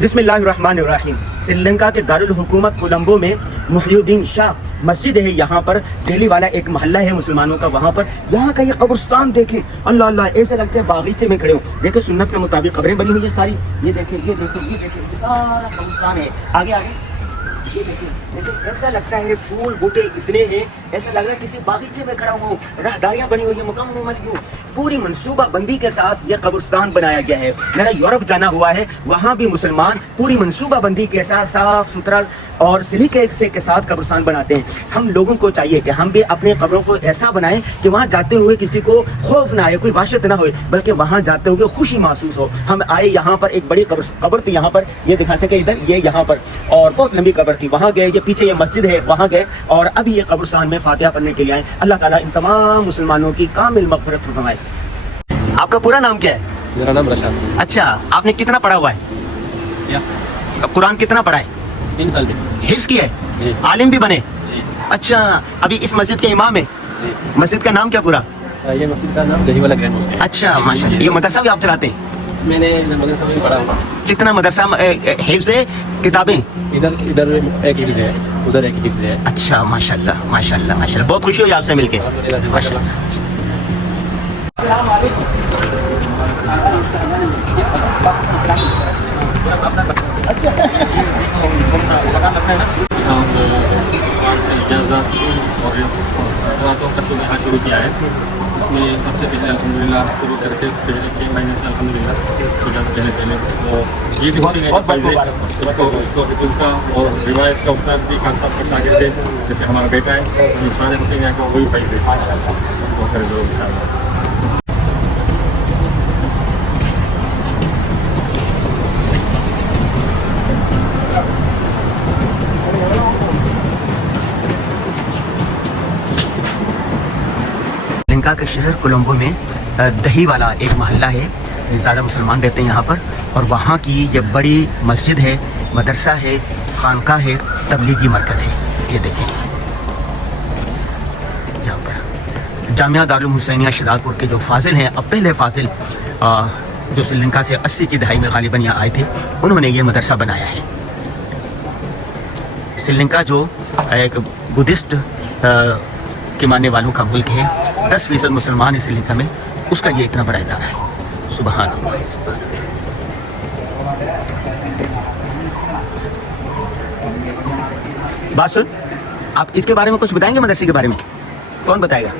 बिस्मिल्लाहिर्रहमानिर्रहीम। श्रीलंका के दारुल हुकूमत कोलंबो में मुहियुद्दीन शाह मस्जिद है। यहाँ पर दिल्ली वाला एक मोहल्ला है मुसलमानों का, वहाँ पर यहाँ का ये कब्रिस्तान देखे, अल्लाह अल्लाह, ऐसे लगता है बागीचे में खड़े हो। देखो सुन्नत के मुताबिक कब्रें बनी हुई है सारी। ये देखे, ये देखो, ये देखो, ये सारा कब्रिस्तान है। आगे आगे ये देखिए, ऐसा लगता है फूल बूटे इतने हैं, ऐसा लग रहा है किसी बागीचे में खड़ा हुआ, राहदारियां बनी हुई है, मुकम्मल बनी हुई, पूरी मनसूबा बंदी के साथ यह कब्रिस्तान बनाया गया है। मेरा यूरोप जाना हुआ है, वहाँ भी मुसलमान पूरी मनसूबा बंदी के साथ साफ सुथरा और सलीके से के साथ कब्रिस्तान बनाते हैं। हम लोगों को चाहिए कि हम भी अपने कब्रों को ऐसा बनाएं कि वहाँ जाते हुए किसी को खौफ ना आए, कोई वहशत ना हो, बल्कि वहाँ जाते हुए खुशी महसूस हो। हम आए यहाँ पर, एक बड़ी कब्र थी यहाँ पर, ये दिखा सके इधर, ये यहाँ पर, और बहुत लंबी कब्र थी, वहाँ गए, ये पीछे ये मस्जिद है, वहाँ गए, और अभी ये कब्रिस्तान में फातिहा पढ़ने के लिए आए। अल्लाह ताला इन तमाम मुसलमानों की कामिल मग़फ़िरत फरमाए। आपका पूरा नाम क्या है? मेरा नाम रशाद। अच्छा, आपने कितना पढ़ा हुआ है? कुरान कितना पढ़ा है? 3 साल में हिफ्ज़ किया है? जी। आलिम भी बने? जी। अच्छा, अभी इस मस्जिद के इमाम है? जी। मस्जिद का नाम क्या पूरा? ये मस्जिद का नाम दही वाला ग्रैंड मॉस्क है। अच्छा माशाल्लाह। ये मदरसा भी आप चलाते हैं? मैंने मदरसा में पढ़ा हुआ। कितना मदरसा हिफ्ज़ है, किताबें? इधर एक हिफ्ज़ है, उधर एक हिफ्ज़ है। अच्छा माशाल्लाह माशाल्लाह माशाल्लाह, बहुत खुशी हुई आपसे मिलके। का शुरू किया है। इसमें सबसे पहले अल्हम्दुलिल्लाह शुरू करके पहले 6 महीने से अल्हम्दुलिल्लाह पहले तो ये भी उसी ने उसको का और रिवायत का उस्ताद भी खान साहब का शागिर्द थे, जैसे हमारा बेटा है, ये सारे हुसैन यहाँ का वही फायदे वो करे लोग इंशाअल्लाह। श्रीलंका के शहर कोलंबो में दही वाला एक मोहल्ला है, ये ज़्यादा मुसलमान रहते हैं यहाँ पर, और वहाँ की ये बड़ी मस्जिद है, मदरसा है, खानका है, तबलीगी मरकज़ है। ये देखें यहाँ पर जामिया दारुल हुसैनिया शिदालपुर के जो फाजिल हैं, अब पहले फाजिल जो श्रीलंका से 80 की दहाई में गालिबन यहाँ आए थे, उन्होंने ये मदरसा बनाया है। श्रीलंका जो एक बुद्धिस्ट के मानने वालों का मुल्क है, 10% मुसलमान है श्रीलंका में, उसका ये इतना बड़ा इदारा है। सुभान अल्लाह। बात सुन, आप इसके बारे में कुछ बताएंगे? मदरसे के बारे में कौन बताएगा?